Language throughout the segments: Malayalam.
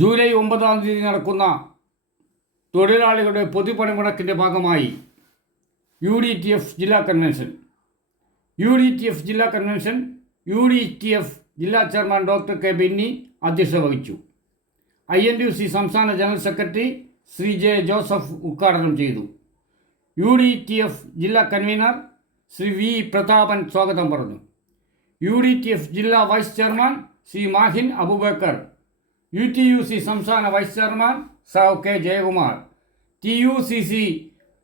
ജൂലൈ ഒമ്പതാം തീയതി നടക്കുന്ന തൊഴിലാളികളുടെ പൊതുപണിമുടക്കിന്റെ ഭാഗമായി യു ഡി ടി എഫ് ജില്ലാ convention. U D T F ജില്ലാ convention U D T F ജില്ലാ ചെയർമാൻ ഡോക്ടർ കെ ബിന്നി അധ്യക്ഷത വഹിച്ചു. ഐ എൻ യു സി സംസ്ഥാന general secretary Shri J Joseph ഉദ്ഘാടനം ചെയ്തു. യു ഡി ടി എഫ് ജില്ലാ കൺവീനർ ശ്രീ വി പ്രതാപൻ സ്വാഗതം പറഞ്ഞു. യു ഡി ടി എഫ് ജില്ലാ vice chairman Shri Mahin Abubakar U T U C സംസ്ഥാന vice chairman സാവ് K Jayakumar T U C C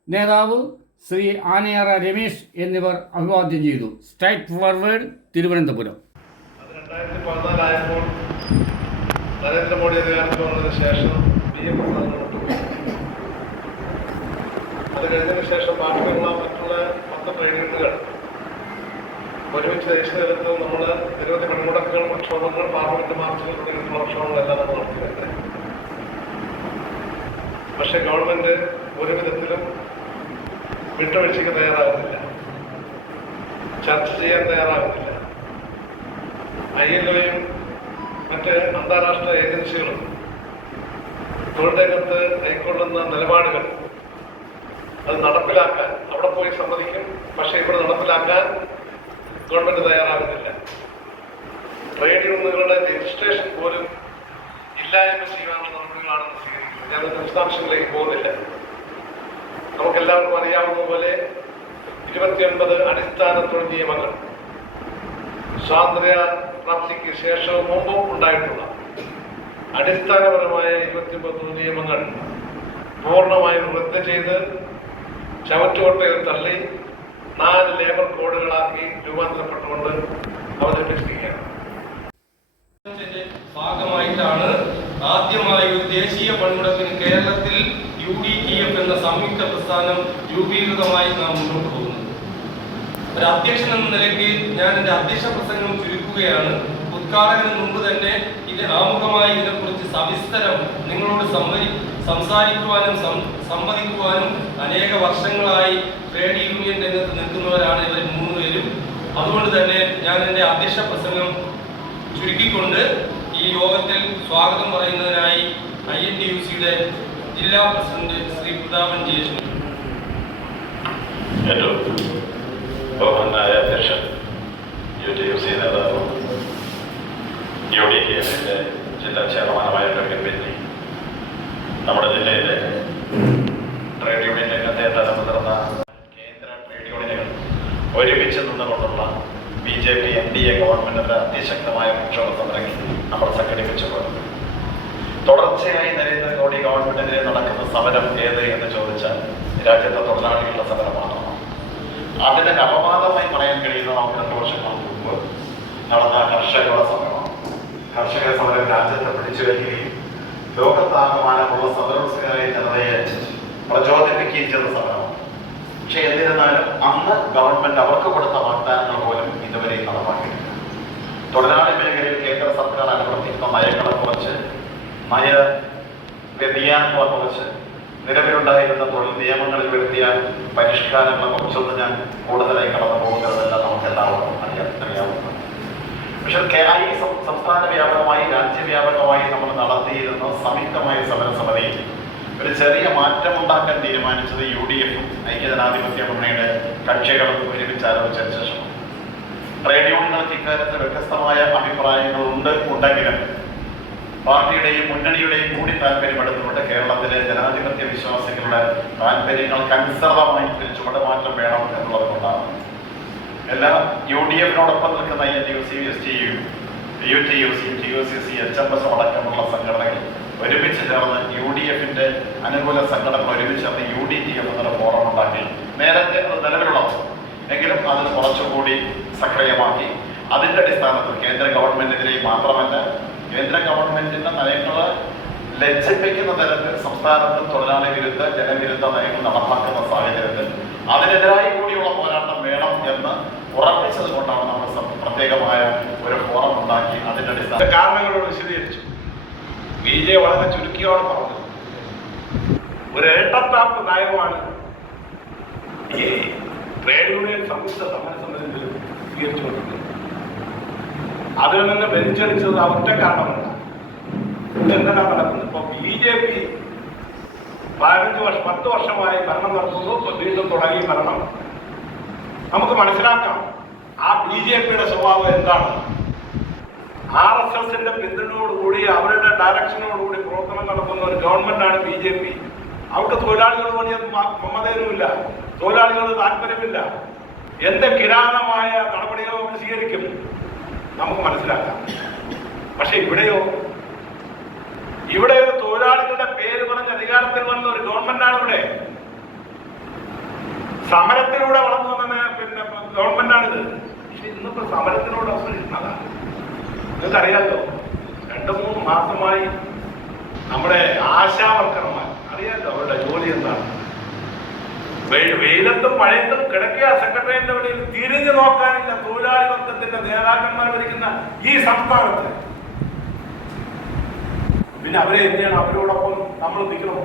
നേതാവ് ശ്രീ ആനയറ രമേശ് എന്നിവർ അഭിവാദ്യം ചെയ്തു. Straight forward Thiruvananthapuram. നരേന്ദ്രമോദി അധികാരത്തിൽ വന്നതിന് ശേഷം ബി എം അത് കഴിഞ്ഞതിന് ശേഷം ബാക്കിയുള്ള മറ്റുള്ള പത്ത് ട്രേഡ് യൂണിയനുകൾ ഒരുമിച്ച് ദേശീയ തലത്തിൽ നമ്മൾ നിരവധി പണിമുടക്കുകൾ പ്രക്ഷോഭങ്ങൾ പാർലമെന്റ് മാർച്ചുകൾ തുടങ്ങിയിട്ടുള്ള പ്രക്ഷോഭങ്ങളെല്ലാം നമ്മൾ നടത്തി പക്ഷെ ഗവൺമെന്റ് ഒരു വിധത്തിലും വിട്ടുവീഴ്ചയ്ക്ക് തയ്യാറാകുന്നില്ല. ചർച്ച ചെയ്യാൻ തയ്യാറാകുന്നില്ല. ഐ എൽ ഒയും മറ്റ് അന്താരാഷ്ട്ര ഏജൻസികളും തൊഴിൽ രംഗത്ത് കൈക്കൊള്ളുന്ന നിലപാടുകൾ അത് നടപ്പിലാക്കാൻ അവിടെ പോയി സമ്മതിക്കും പക്ഷെ ഇവിടെ നടപ്പിലാക്കാൻ ഗവൺമെന്റ് തയ്യാറാകുന്നില്ല. ട്രേഡ് യൂണിയനുകളുടെ രജിസ്ട്രേഷൻ പോലും ഇല്ലായ്മ ചെയ്യാനുള്ള നടപടികളാണ് സ്വീകരിക്കുന്നത് ഞാൻ വിശദാംശങ്ങളിലേക്ക് പോകുന്നില്ല. നമുക്കെല്ലാവർക്കും അറിയാവുന്ന പോലെ ഇരുപത്തിയൊൻപത് അടിസ്ഥാന തൊഴിൽ നിയമങ്ങൾ സ്വാതന്ത്ര്യ പ്രാപ്തിക്ക് ശേഷവും മുമ്പും ഉണ്ടായിട്ടുള്ള അടിസ്ഥാനപരമായ ഇരുപത്തിയൊമ്പത് നിയമങ്ങൾ പൂർണമായും റദ്ദ് ചെയ്ത് ചവറ്റുകൊട്ടയിൽ തള്ളി നാല് ലേബർ കോഡുകളാക്കി രൂപാന്തരപ്പെട്ടുകൊണ്ട് അവതരിപ്പിക്കുകയാണ് ഭാഗമായിട്ടാണ് ആദ്യമായി ഒരു ദേശീയ പണിമുടക്കിന് കേരളത്തിൽ യു ഡി ടി എഫ് എന്ന സംയുക്ത പ്രസ്ഥാനം രൂപീകൃതമായി നാം മുന്നോട്ട് പോകുന്നത്. ഒരു അധ്യക്ഷൻ എന്ന നിലയ്ക്ക് ഞാൻ എന്റെ അധ്യക്ഷ പ്രസംഗം ചുരുക്കുകയാണ്. ഉദ്ഘാടകന് മുമ്പ് തന്നെ ഇത് ആമുഖമായി ഇതിനെക്കുറിച്ച് സവിസ്തരം നിങ്ങളോട് സംവരി സംസാരിക്കുവാനും സംവദിക്കുവാനും അനേക വർഷങ്ങളായി ട്രേഡ് യൂണിയൻ രംഗത്ത് നിൽക്കുന്നവരാണ് ഇവർ മൂന്നുപേരും. അതുകൊണ്ട് തന്നെ ഞാൻ എന്റെ അധ്യക്ഷ പ്രസംഗം ചുരുക്കിക്കൊണ്ട് ഈ യോഗത്തിൽ സ്വാഗതം പറയുന്നതിനായി ഐ എൻ ടി യു സിയുടെ ജില്ലാ പ്രസിഡന്റ് ശ്രീ പ്രതാപൻ ജയേഷ് ഏറ്റവും ബഹുമാനായ അധ്യക്ഷൻ യു ടി യു സി നേതാവ് എഫിന്റെ ജില്ലാ ചെയർമാനുമായിട്ട് പിൻപറ്റി നമ്മുടെ ജില്ലയിലെ ട്രേഡ് യൂണിയൻ രംഗത്തെ തലമുതിർന്ന കേന്ദ്ര ട്രേഡ് യൂണിയനുകൾ ഒരുമിച്ച് നിന്നുകൊണ്ടുള്ള B J P N D A ഗവൺമെന്റിന്റെ അതിശക്തമായ പ്രക്ഷോഭ ഇറങ്ങി നമ്മൾ സംഘടിപ്പിച്ചപ്പോൾ തുടർച്ചയായി നരേന്ദ്രമോദി ഗവൺമെന്റിനെതിരെ നടക്കുന്ന സമരം ഏത് എന്ന് ചോദിച്ചാൽ രാജ്യത്തെ തൊഴിലാളികളുടെ സമരമാണ് അതിന്റെ അപവാദമായി പറയാൻ കഴിയുന്ന നമുക്ക് രണ്ട് വർഷങ്ങൾക്ക് മുമ്പ് നടന്ന കർഷകരുടെ സമരമാണ് കർഷക സമരം രാജ്യത്ത് പിടിച്ചു വയ്ക്കുകയും ലോകത്താകമാനമുള്ള സദർവസ്കാരായ ജനതയെ പ്രചോദിപ്പിക്കുകയും ചെയ്ത സമരമാണ്. പക്ഷെ എന്നിരുന്നാലും അന്ന് ഗവൺമെന്റ് അവർക്ക് കൊടുത്ത വാഗ്ദാനങ്ങൾ പോലും ഇതുവരെ നടപ്പാക്കിയിട്ടില്ല. തൊഴിലാളി മേഖലയിൽ കേന്ദ്ര സർക്കാർ അനുവർത്തിക്കുന്ന നയങ്ങളെ കുറച്ച് നയ വ്യതിയാനങ്ങളെ കുറച്ച് നിലവിലുണ്ടായിരുന്ന തൊഴിൽ നിയമങ്ങളിൽ വരുത്തിയ പരിഷ്കാരങ്ങളെ കുറിച്ചൊന്നും ഞാൻ കൂടുതലായി കടന്നു പോകുന്നതല്ല നമുക്ക് എല്ലാവർക്കും അറിയാം അറിയാവുന്നത് പക്ഷെ കെ ഐ സം- സംസ്ഥാന വ്യാപകമായി രാജ്യവ്യാപകമായി നമ്മൾ നടത്തിയിരുന്ന സംയുക്തമായ സമരസമിതിയിൽ ഒരു ചെറിയ മാറ്റം ഉണ്ടാക്കാൻ തീരുമാനിച്ചത് യു ഡി എഫും ഐക്യജനാധിപത്യ മുന്നണിയുടെ കക്ഷികളും ഒരുമിച്ച് ആലോചിച്ച ശേഷം. ട്രേഡ് യൂണിയനുകൾക്ക് ഇക്കാര്യത്തിൽ വ്യത്യസ്തമായ അഭിപ്രായങ്ങൾ ഉണ്ട് ഉണ്ടെങ്കിലും പാർട്ടിയുടെയും മുന്നണിയുടെയും കൂടി താല്പര്യമെടുത്തുകൊണ്ട് കേരളത്തിലെ ജനാധിപത്യ വിശ്വാസികളുടെ താല്പര്യങ്ങൾക്ക് അനുസൃതമായി ഒരു ചുവടുമാറ്റം വേണം എന്നുള്ളത് കൊണ്ടാണ് എല്ലാ യു ഡി എഫിനോടൊപ്പം നിൽക്കുന്ന N U C S T U T U C T U C C H M S അടക്കമുള്ള സംഘടനകൾ ഒരുമിച്ച് ചേർന്ന് യു ഡി എഫിന്റെ അനുകൂല സംഘടനകൾ ഒരുമിച്ച് ചേർന്ന് യു ഡി ടി എഫ് എന്നൊരു ഫോറം ഉണ്ടാക്കി. നേരത്തെ അത് നിലവിലുള്ളതാണ് എങ്കിലും അത് കുറച്ചുകൂടി സക്രിയമാക്കി. അതിന്റെ അടിസ്ഥാനത്തിൽ കേന്ദ്ര ഗവൺമെന്റിനെതിരെ മാത്രമല്ല കേന്ദ്ര ഗവൺമെന്റിന്റെ നയങ്ങൾ ലജ്ജിപ്പിക്കുന്ന തരത്തിൽ സംസ്ഥാനത്ത് തൊഴിലാളി വിരുദ്ധ ജനവിരുദ്ധ നയങ്ങൾ നടപ്പാക്കുന്ന സാഹചര്യത്തിൽ അതിനെതിരായി കൂടിയുള്ള പോരാട്ടം വേണം എന്ന് ഉറപ്പിച്ചത് കൊണ്ടാണ് നമ്മൾ പ്രത്യേകമായ ഒരു ഫോറം ഉണ്ടാക്കി അതിന്റെ അടിസ്ഥാന കാരണങ്ങളോട് വിശദീകരിച്ചു. ബി ജെ വളരെ ചുരുക്കിയാണ് പറഞ്ഞു. ഒരു ഇരട്ടത്താപ്പ് നയമാണ് ഈ ട്രേഡ് യൂണിയൻ സംയുക്ത സമരസമിതി സ്വീകരിച്ചുകൊണ്ടിരിക്കുന്നത്. അതിൽ നിന്ന് വ്യതിചലിച്ചത് ഒറ്റ കാരണമല്ല. എന്തെല്ലാം നടക്കുന്നത്? ഇപ്പൊ ബി ജെ പി പതിനഞ്ച് വർഷം പത്ത് വർഷമായി ഭരണം നടത്തുന്നു. വീണ്ടും തുടങ്ങി ഭരണം. നമുക്ക് മനസ്സിലാക്കാം ആ ബി ജെ പിയുടെ സ്വഭാവം എന്താണ്. ആർ എസ് എസിന്റെ പിന്തുണയോടുകൂടി അവരുടെ ഡയറക്ഷനോടുകൂടി പ്രവർത്തനം നടത്തുന്ന ഒരു ഗവൺമെന്റാണ് ബി ജെ പി. അവർക്ക് തൊഴിലാളികൾ വേണ്ടി മമതയിലുമില്ല. തൊഴിലാളികൾ താല്പര്യമില്ല. എന്ത് കിരാതമായ നടപടികൾ അവർ സ്വീകരിക്കും? നമുക്ക് മനസ്സിലാക്കാം. പക്ഷെ ഇവിടെയോ ഇവിടെ ഒരു തൊഴിലാളികളുടെ പേര് പറഞ്ഞ് അധികാരത്തിൽ വന്ന ഒരു ഗവൺമെന്റാണ് ഇവിടെ. സമരത്തിലൂടെ വളർന്നു വന്ന ഗവൺമെന്റാണിത് പക്ഷെ ഇന്നിപ്പോ സമരത്തിനോട് അവസരിക്കുന്നതാണ് നിങ്ങൾക്കറിയാലോ രണ്ടു മൂന്ന് മാസമായി നമ്മുടെ ആശാവർക്കർമാർ അറിയാലോ അവരുടെ ജോലി എന്താണ്? വെയിലത്തും മഴയത്തും കിടക്കുക സെക്രട്ടേറിയറ്റിന്റെ വഴിയിൽ തിരിഞ്ഞു നോക്കാനില്ല തൊഴിലാളി വർഗത്തിന്റെ നേതാക്കന്മാർ ഭരിക്കുന്ന ഈ സംസ്ഥാനത്ത്. പിന്നെ അവരെ എന്തിനാണ് അവരോടൊപ്പം നമ്മൾ നിൽക്കണം